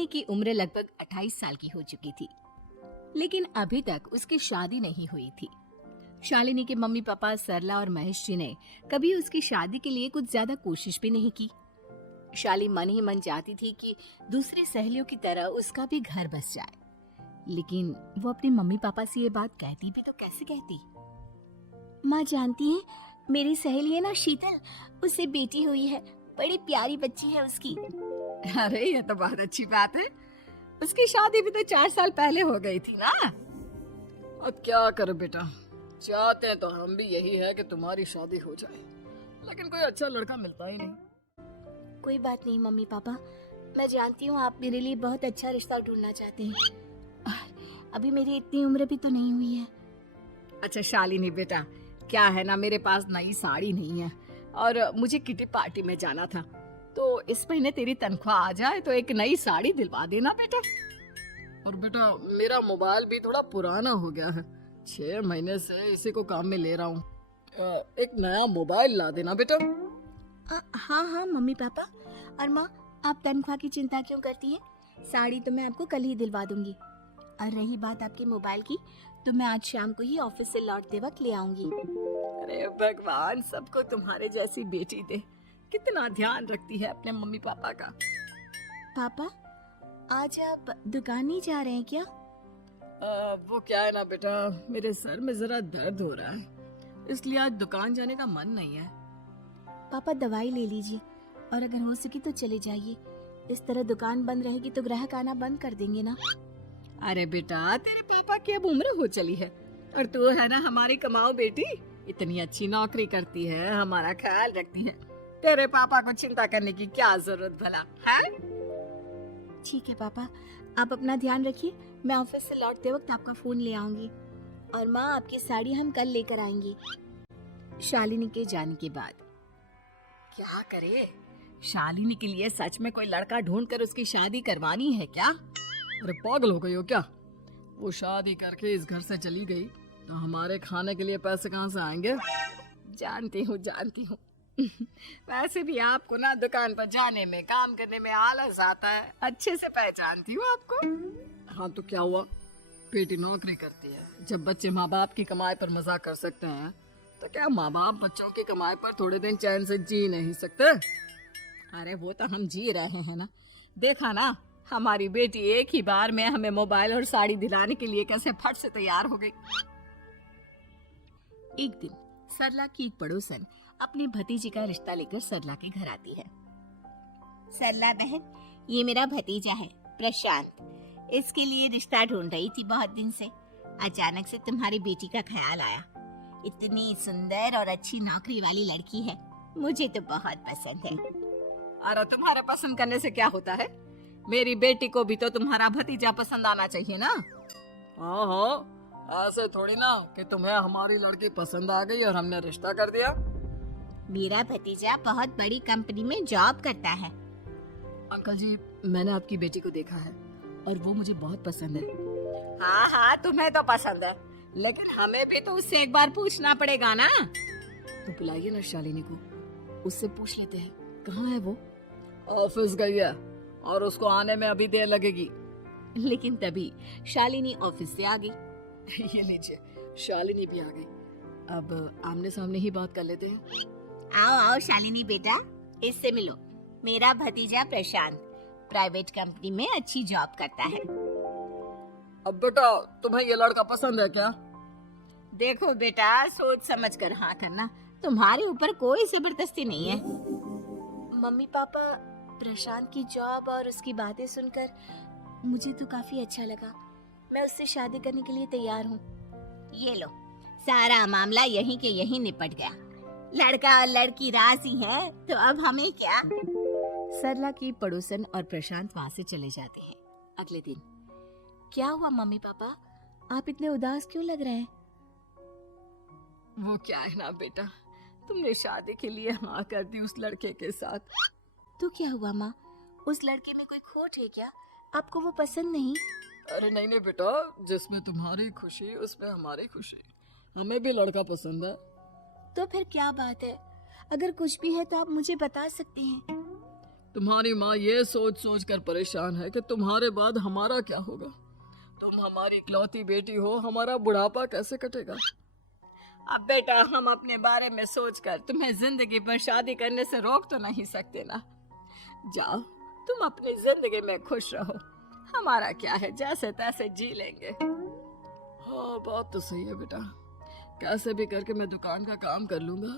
शालिनी की उम्र लगभग 28 साल की हो चुकी थी, लेकिन अभी तक उसकी शादी नहीं हुई थी। शालिनी के मम्मी पापा सरला और महेश जी ने कभी उसकी शादी के लिए कुछ ज्यादा कोशिश भी नहीं की। शाली मन ही मन चाहती थी कि दूसरी सहेलियों की तरह उसका भी घर बस जाए, लेकिन वो अपने मम्मी पापा से ये बात कहती भी तो कैसे कहती। माँ जानती है, मेरी सहेली है ना शीतल, उससे बेटी हुई है, बड़ी प्यारी बच्ची है उसकी। अरे ये तो बहुत अच्छी बात है। उसकी शादी भी तो 4 साल पहले हो गई थी ना। अब क्या करें बेटा, चाहते हैं तो हम भी यही है कि तुम्हारी शादी हो जाए, लेकिन कोई अच्छा लड़का मिलता ही नहीं। कोई बात नहीं मम्मी पापा, मैं जानती हूँ आप मेरे लिए बहुत अच्छा रिश्ता ढूंढना चाहते हैं। अभी मेरी इतनी उम्र भी तो नहीं हुई है। अच्छा शालिनी बेटा, क्या है ना, मेरे पास नई साड़ी नहीं है और मुझे किटी पार्टी में जाना था, तो इस महीने तेरी तनख्वाह आ जाए तो एक नई साड़ी दिलवा देना बेटा। और बेटा मेरा मोबाइल भी थोड़ा पुराना हो गया है, 6 महीने से इसी को काम में ले रहा हूँ, एक नया मोबाइल ला देना बेटा। हाँ हाँ मम्मी पापा। और माँ, आप तनख्वाह की चिंता क्यों करती हैं? साड़ी तो मैं आपको कल ही दिलवा दूंगी। और रही बात आपके मोबाइल की, तो मैं आज शाम को ही ऑफिस से लौटते वक्त ले आऊंगी। अरे भगवान सबको तुम्हारे जैसी बेटी दे, कितना ध्यान रखती है अपने मम्मी पापा का। पापा, आज आप दुकान नहीं जा रहे हैं क्या? वो क्या है ना बेटा, मेरे सर में जरा दर्द हो रहा है, इसलिए आज दुकान जाने का मन नहीं है। पापा दवाई ले लीजिए, और अगर हो सके तो चले जाइए। इस तरह दुकान बंद रहेगी तो ग्राहक आना बंद कर देंगे ना। अरे बेटा, तेरे पापा की अब उम्र हो चली है और तू है ना हमारी कमाओ बेटी, इतनी अच्छी नौकरी करती है, हमारा ख्याल रखती है, तेरे पापा को चिंता करने की क्या जरूरत भला है? ठीक है पापा, आप अपना ध्यान रखिए। मैं ऑफिस से लौटते वक्त आपका फोन ले आऊंगी। और माँ, आपकी साड़ी हम कल लेकर आएंगे। शालिनी के जाने के बाद क्या करे, शालिनी के लिए सच में कोई लड़का ढूंढ कर उसकी शादी करवानी है क्या? अरे पागल हो गई हो क्या? वो शादी करके इस घर से चली गई तो हमारे खाने के लिए पैसे कहाँ से आएंगे? जानती हूँ वैसे भी आपको ना दुकान पर जाने में, काम करने में आलस आता है, अच्छे से पहचानती हूँ आपको। हाँ तो क्या हुआ, बेटी नौकरी करती है, जब बच्चे माँ बाप की कमाई पर मजाक कर सकते हैं तो क्या माँ बाप बच्चों की कमाई पर थोड़े दिन चैन से जी नहीं सकते? अरे वो तो हम जी रहे हैं ना, देखा ना हमारी बेटी एक ही बार में हमें मोबाइल और साड़ी दिलाने के लिए कैसे फट से तैयार हो गई। एक दिन सरला की एक पड़ोसन अपनी भतीजी का रिश्ता लेकर सरला के घर आती है। सरला बहन, ये मेरा भतीजा है प्रशांत, इसके लिए रिश्ता ढूंढ रही थी बहुत दिन से। अचानक से तुम्हारी बेटी का ख्याल आया। इतनी सुंदर और अच्छी नौकरी वाली लड़की है, मुझे तो बहुत पसंद है। अरे तुम्हारे पसंद करने से क्या होता है, मेरी बेटी को भी तो तुम्हारा भतीजा पसंद आना चाहिए ना। हाँ, ऐसे थोड़ी ना कि तुम्हें हमारी लड़की पसंद आ गई और हमने रिश्ता कर दिया। मेरा भतीजा बहुत बड़ी कंपनी में जॉब करता है। अंकल जी, मैंने आपकी बेटी को देखा है और वो मुझे बहुत पसंद है। हाँ, तुम्हें तो पसंद है, लेकिन हमें भी तो उससे एक बार पूछना पड़ेगा ना। तो बुलाइए ना शालिनी को, उससे पूछ लेते हैं कहाँ है वो। ऑफिस गई है और उसको आने में अभी देर लगेगी। लेकिन तभी शालिनी ऑफिस से आ गई। ये लीजिए, शालिनी भी आ गई, अब आमने सामने ही बात कर लेते हैं। आओ शालिनी बेटा, इससे मिलो। मेरा भतीजा प्रशांत प्राइवेट कंपनी में अच्छी जॉब करता है। अब बेटा, तुम्हें ये लड़का पसंद है क्या? देखो बेटा, सोच समझ कर हाँ करना, तुम्हारे ऊपर कोई जबरदस्ती नहीं है। मम्मी पापा, प्रशांत की जॉब और उसकी बातें सुनकर मुझे तो काफी अच्छा लगा। मैं उससे शादी करने के लिए तैयार हूँ। ये लो, सारा मामला यहीं के यहीं निपट गया। लड़का और लड़की राजी है, तो अब हमें क्या। सरला की पड़ोसन और प्रशांत वहाँ से चले जाते हैं। अगले दिन, क्या हुआ मम्मी पापा, आप इतने उदास क्यों लग रहे हैं? वो क्या है ना बेटा, तुमने शादी के लिए हाँ कर दी उस लड़के के साथ। तो क्या हुआ माँ, उस लड़के में कोई खोट है क्या? आपको वो पसंद नहीं? अरे नहीं नहीं बेटा, जिसमें तुम्हारी खुशी उसमें हमारी खुशी, हमें भी लड़का पसंद है। तो फिर क्या बात है, अगर कुछ भी है तो आप मुझे बता सकते हैं। तुम्हारी माँ ये सोच सोच कर परेशान है कि तुम्हारे बाद हमारा क्या होगा। तुम हमारी इकलौती बेटी हो, हमारा बुढ़ापा कैसे कटेगा। अब बेटा, हम अपने बारे में सोचकर तुम्हें जिंदगी भर शादी करने से रोक तो नहीं सकते ना। जाओ, तुम अपनी जिंदगी में खुश रहो, हमारा क्या है, जैसे तैसे जी लेंगे। हाँ, बात तो सही है बेटा। कैसे भी करके मैं दुकान का काम कर लूंगा।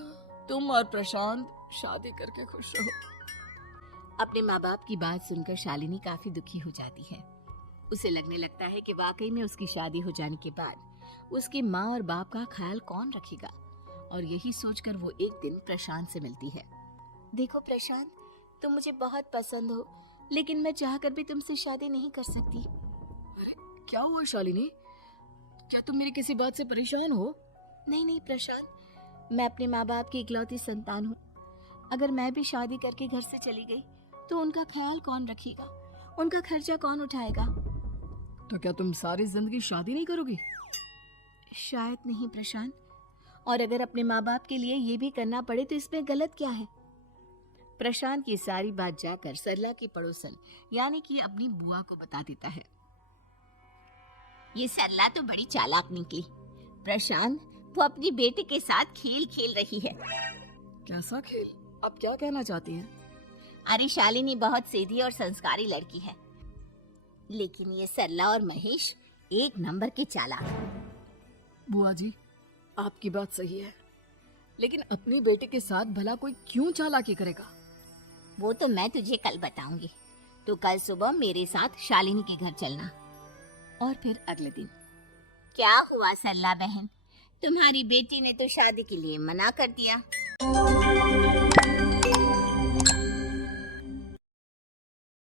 तुम और प्रशांत शादी करके खुश रहो। अपने माँ बाप की बात सुनकर शालिनी काफी दुखी हो जाती है। उसे लगने लगता है कि वाकई में उसकी शादी हो जाने के बाद उसकी माँ और बाप का ख्याल कौन रखेगा। और यही सोचकर वो एक दिन प्रशांत से मिलती है। देखो प्रशांत, तुम मुझे बहुत पसंद हो, लेकिन मैं चाहकर भी तुमसे शादी नहीं कर सकती। अरे क्या हुआ शालिनी, क्या तुम मेरी किसी बात से परेशान हो। नहीं नहीं प्रशांत, मैं अपने माँ बाप की इकलौती संतान हूँ। अगर मैं भी शादी करके घर से चली गई तो उनका ख्याल कौन रखेगा, उनका खर्चा कौन उठाएगा। तो क्या तुम सारी जिंदगी शादी नहीं करोगी। शायद नहीं प्रशांत, और अगर अपने माँ बाप के लिए ये भी करना पड़े तो इसमें गलत क्या है। प्रशांत की सारी बात जाकर सरला की पड़ोसन यानी कि अपनी बुआ को बता देता है। ये सरला तो बड़ी चालाक निकली। प्रशांत, वो अपनी बेटी के साथ खेल खेल रही है। कैसा खेल, आप क्या कहना चाहती हैं। अरे शालिनी बहुत सीधी और संस्कारी लड़की है, लेकिन ये सरला और महेश एक नंबर के चालाक। बुआ जी, आपकी बात सही है, लेकिन अपनी बेटी के साथ भला कोई क्यों चालाकी करेगा। वो तो मैं तुझे कल बताऊंगी। तो कल सुबह मेरे साथ शालिनी के घर चलना। और फिर अगले दिन। क्या हुआ सरला बहन, तुम्हारी बेटी ने तो शादी के लिए मना कर दिया।